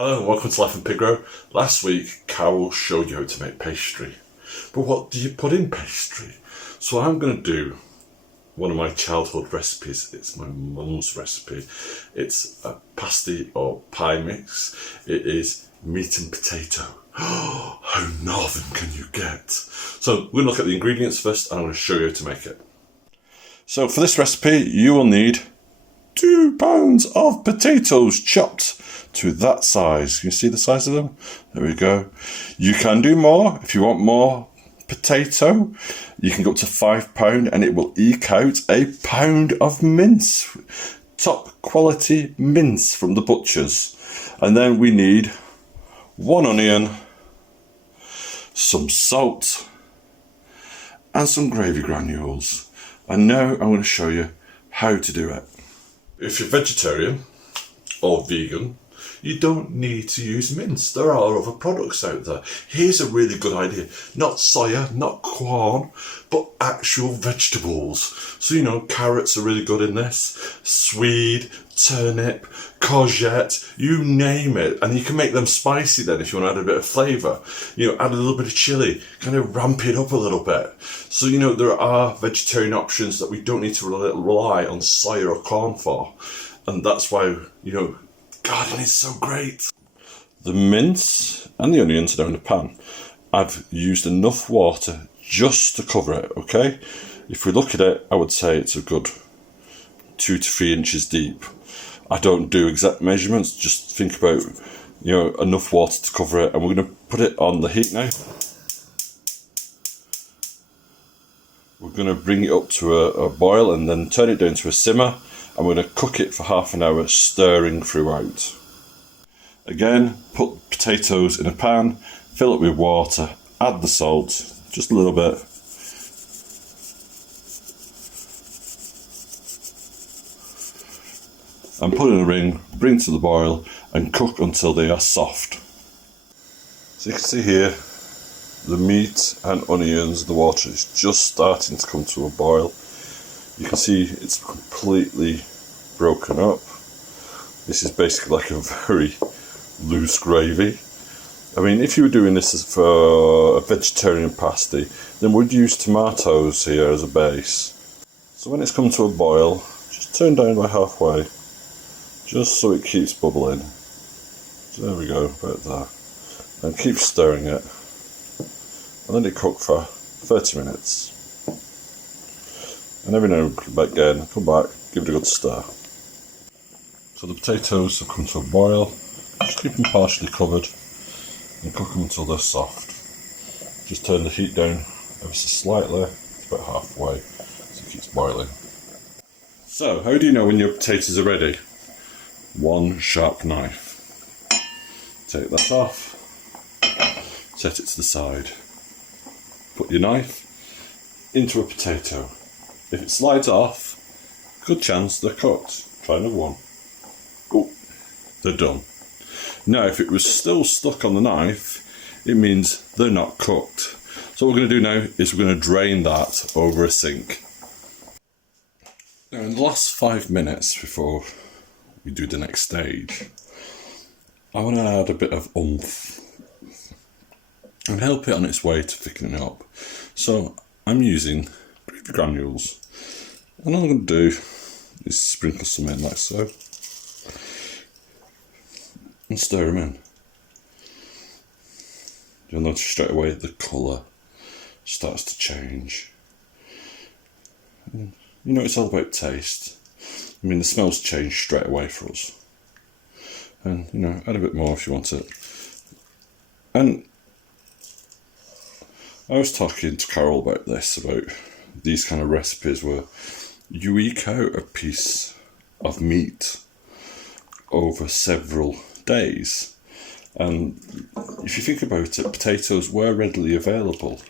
Hello and welcome to Life in Piggrow. Last week Carol showed you how to make pastry. But what do you put in pastry? So I'm going to do one of my childhood recipes. It's my mum's recipe. It's a pasty or pie mix. It is meat and potato. How northern can you get? So we're going to look at the ingredients first and I'm going to show you how to make it. So for this recipe you will need 2 pounds of potatoes chopped to that size. You see the size of them? There we go. You can do more if you want more potato. You can go up to £5 and it will eke out a pound of mince. Top quality mince from the butchers. And then we need 1 onion, some salt and some gravy granules. And now I'm going to show you how to do it. If you're vegetarian or vegan, you don't need to use mince. There are other products out there. Here's a really good idea. Not soya, not corn, but actual vegetables. So, carrots are really good in this. Swede, turnip, courgette, you name it. And you can make them spicy then if you want to add a bit of flavour. Add a little bit of chilli, kind of ramp it up a little bit. So, there are vegetarian options that we don't need to rely on soya or corn for. And that's why, garden is so great. The mince and the onions are now in the pan. I've used enough water just to cover it, okay? If we look at it, I would say it's a good 2 to 3 inches deep. I don't do exact measurements, just think about, enough water to cover it. And we're going to put it on the heat now. We're going to bring it up to a boil and then turn it down to a simmer. I'm going to cook it for half an hour, stirring throughout. Again, put potatoes in a pan, fill it with water, add the salt, just a little bit. And put in a ring, bring to the boil and cook until they are soft. So you can see here, the meat and onions, the water is just starting to come to a boil. You can see it's completely broken up. This is basically like a very loose gravy. I mean, if you were doing this for a vegetarian pasty, then we'd use tomatoes here as a base. So when it's come to a boil, just turn down by halfway, just so it keeps bubbling. So there we go, about there. And keep stirring it. And let it cook for 30 minutes. And every now and again, come back, give it a good stir. So the potatoes have come to a boil. Just keep them partially covered and cook them until they're soft. Just turn the heat down ever so slightly, it's about halfway, so it keeps boiling. So, how do you know when your potatoes are ready? 1 sharp knife. Take that off, set it to the side. Put your knife into a potato. If it slides off, good chance they're cooked. Try another one. Oh, they're done. Now, if it was still stuck on the knife, it means they're not cooked. So what we're going to do now is we're going to drain that over a sink. Now, in the last 5 minutes before we do the next stage, I want to add a bit of oomph and help it on its way to thickening it up. So I'm using gravy granules. And all I'm going to do is sprinkle some in like so. And stir them in. You'll notice straight away the colour starts to change. And it's all about taste. I mean, the smells change straight away for us. And, add a bit more if you want it. And I was talking to Carol about this, about these kind of recipes where you eke out a piece of meat over several days. And if you think about it, potatoes were readily available.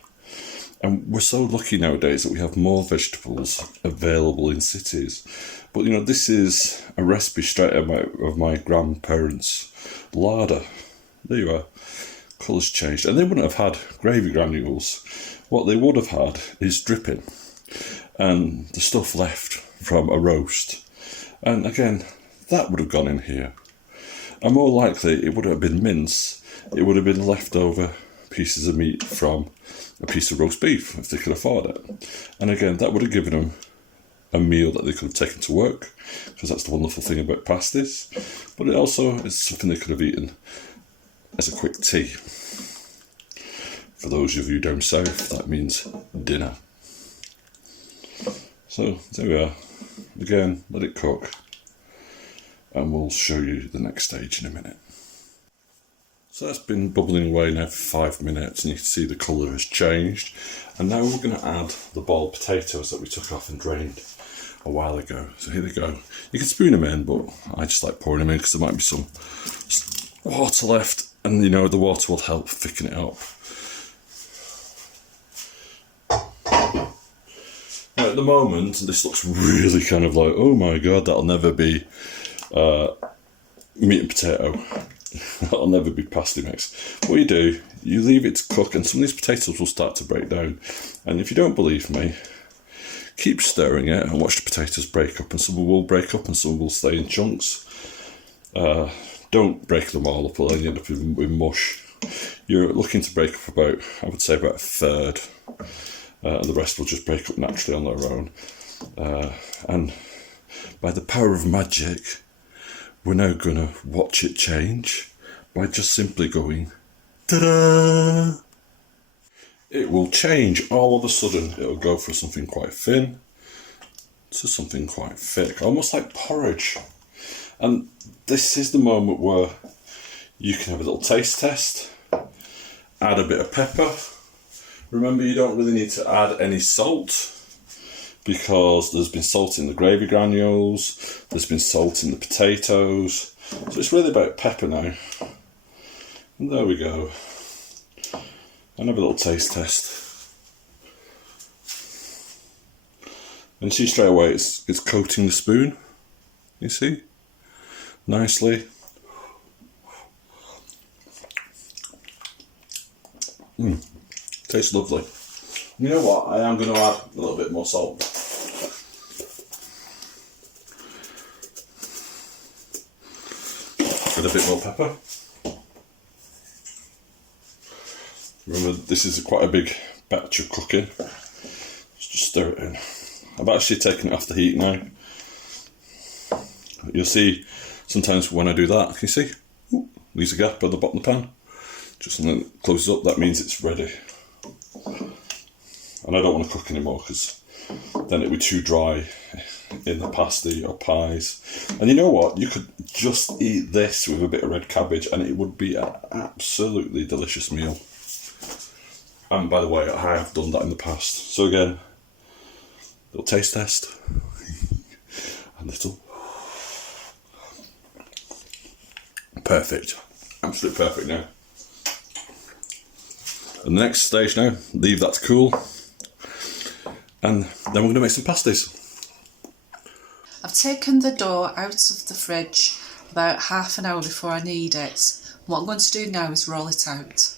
And we're so lucky nowadays that we have more vegetables available in cities. But this is a recipe straight out of my grandparents' larder. There you are. Colours changed. And they wouldn't have had gravy granules. What they would have had is dripping. And the stuff left from a roast. And again, that would have gone in here. And more likely it wouldn't have been mince, it would have been leftover pieces of meat from a piece of roast beef if they could afford it. And again, that would have given them a meal that they could have taken to work, because that's the wonderful thing about pasties. But it also is something they could have eaten as a quick tea. For those of you down south, that means dinner. So there we are. Again, let it cook, and we'll show you the next stage in a minute. So that's been bubbling away now for 5 minutes, and you can see the colour has changed. And now we're going to add the boiled potatoes that we took off and drained a while ago. So here they go. You can spoon them in, but I just like pouring them in because there might be some water left, and you know, the water will help thicken it up. Now, at the moment, this looks really kind of like, oh my god, that'll never be meat and potato. That'll never be pasty mix. What you do, you leave it to cook, and some of these potatoes will start to break down. And if you don't believe me, keep stirring it and watch the potatoes break up, and some will break up and some will stay in chunks. Don't break them all up, or then you end up with mush. You're looking to break up about, I would say, about a third. And the rest will just break up naturally on their own. And by the power of magic, we're now going to watch it change by just simply going, ta-da! It will change all of a sudden. It'll go from something quite thin to something quite thick, almost like porridge. And this is the moment where you can have a little taste test, add a bit of pepper. Remember, you don't really need to add any salt, because there's been salt in the gravy granules, there's been salt in the potatoes, so it's really about pepper now. And there we go. And have a little taste test. And see straight away it's coating the spoon, you see, nicely. Tastes lovely. You know what? I am going to add a little bit more salt. With a bit more pepper. Remember, this is quite a big batch of cooking. Just stir it in. I've actually taken it off the heat now. You'll see sometimes when I do that, can you see? Ooh, leaves a gap at the bottom of the pan. Just and then it closes up, that means it's ready. And I don't want to cook anymore, because then it would be too dry in the pasty or pies. And you know what? You could just eat this with a bit of red cabbage and it would be an absolutely delicious meal. And by the way, I have done that in the past. So again, little taste test. A little. Perfect. Absolutely perfect now. And the next stage now, leave that to cool. And then we're going to make some pasties. I've taken the dough out of the fridge about half an hour before I need it. What I'm going to do now is roll it out.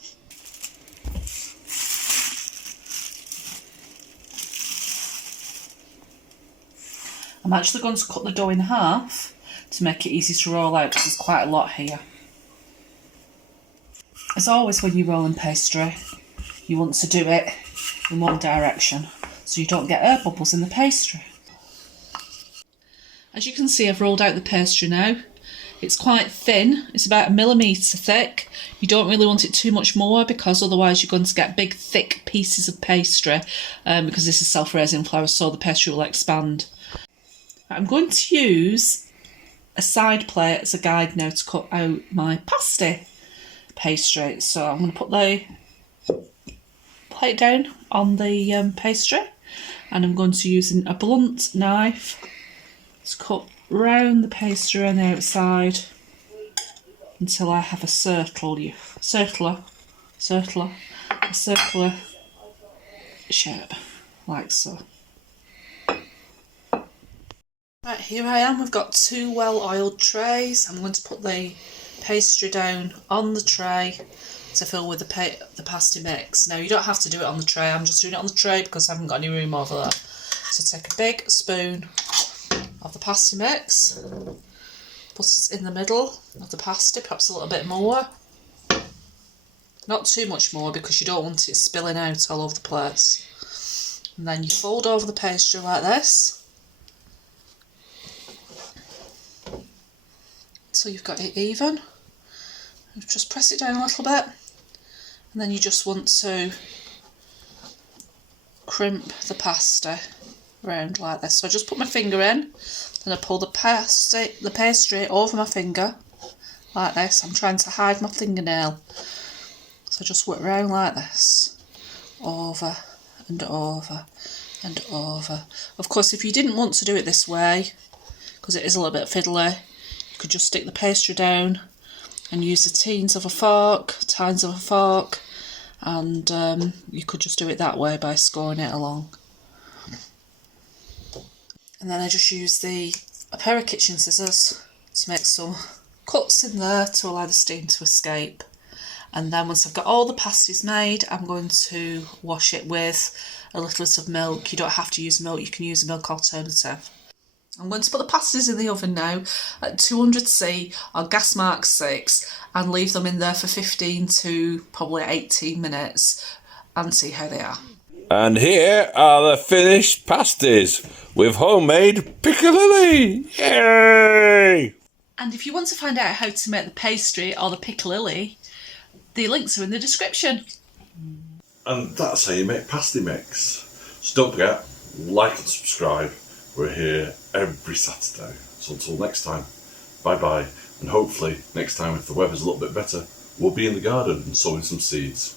I'm actually going to cut the dough in half to make it easy to roll out, because there's quite a lot here. As always, when you're rolling pastry, you want to do it in one direction so you don't get air bubbles in the pastry. As you can see, I've rolled out the pastry now. It's quite thin, it's about 1 millimetre thick. You don't really want it too much more, because otherwise you're going to get big thick pieces of pastry, because this is self-raising flour, so the pastry will expand. I'm going to use a side plate as a guide now to cut out my pasty pastry. So I'm going to put the plate down on the pastry, and I'm going to use a blunt knife to cut round the pastry on the outside until I have a circular shape, like so. Right, here I am. We've got 2 well-oiled trays. I'm going to put the pastry down on the tray to fill with the pasty mix. Now, you don't have to do it on the tray. I'm just doing it on the tray because I haven't got any room over there. So take a big spoon of the pasty mix, put it in the middle of the pasty, perhaps a little bit more. Not too much more because you don't want it spilling out all over the plates. And then you fold over the pastry like this. So you've got it even. Just press it down a little bit. And then you just want to crimp the pastry round like this. So I just put my finger in, then I pull the pastry over my finger like this. I'm trying to hide my fingernail. So just work round like this, over and over and over. Of course, if you didn't want to do it this way, because it is a little bit fiddly, you could just stick the pastry down and use the tines of a fork, and you could just do it that way by scoring it along. And then I just use a pair of kitchen scissors to make some cuts in there to allow the steam to escape. And then once I've got all the pasties made, I'm going to wash it with a little bit of milk. You don't have to use milk, you can use a milk alternative. I'm going to put the pasties in the oven now at 200°C on gas mark 6 and leave them in there for 15 to probably 18 minutes and see how they are. And here are the finished pasties with homemade piccalilli. Yay! And if you want to find out how to make the pastry or the piccalilli, the links are in the description. And that's how you make pasty mix. So don't forget, like and subscribe. We're here every Saturday. So until next time, bye bye. And hopefully next time, if the weather's a little bit better, we'll be in the garden and sowing some seeds.